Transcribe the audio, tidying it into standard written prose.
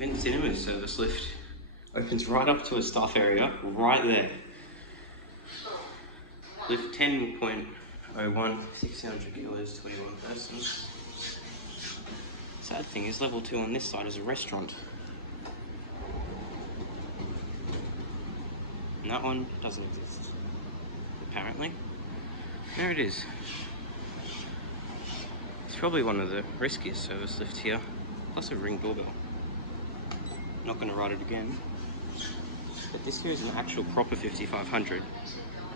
Event Cinemas service lift. Opens right up to a staff area, right there. Lift 10.01, 1600 kilos, 21 persons. Sad thing is, level 2 on this side is a restaurant. And that one doesn't exist, apparently. There it is. It's probably one of the riskiest service lifts here, plus a Ring doorbell. Not going to ride it again. But this here is an actual proper 5500.